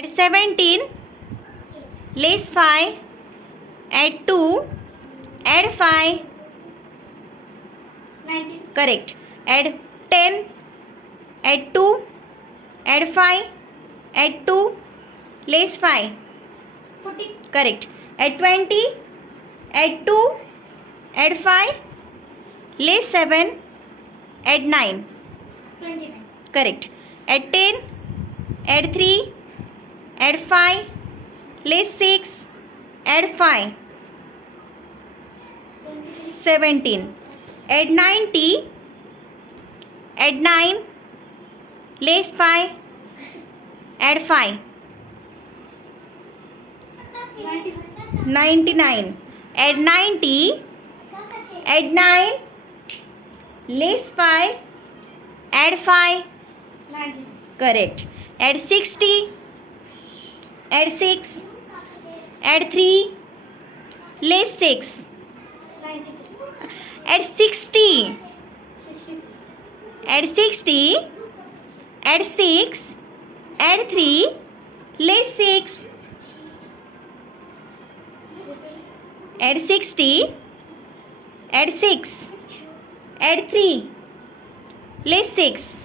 Add 17, less 5, add 2, add 5. 19. Correct. Add 10, add 2, add 5, add 2, less 5. 14. Correct. Add 20, add 2, add 5, less 7, add 9. 29. Correct. Add 10, add 3, add 5, less 6, add 5. 23. 17. Add 90, add 9, less 5, add 5. 95. 99. Add 90, add 9, less 5, add 5. 99. Correct. Add 60, add 6, add 3, less 6. 93. Add 60, 63. add 60, add 6, add 3, less 6. Add 60, add 6, add 3, less 6.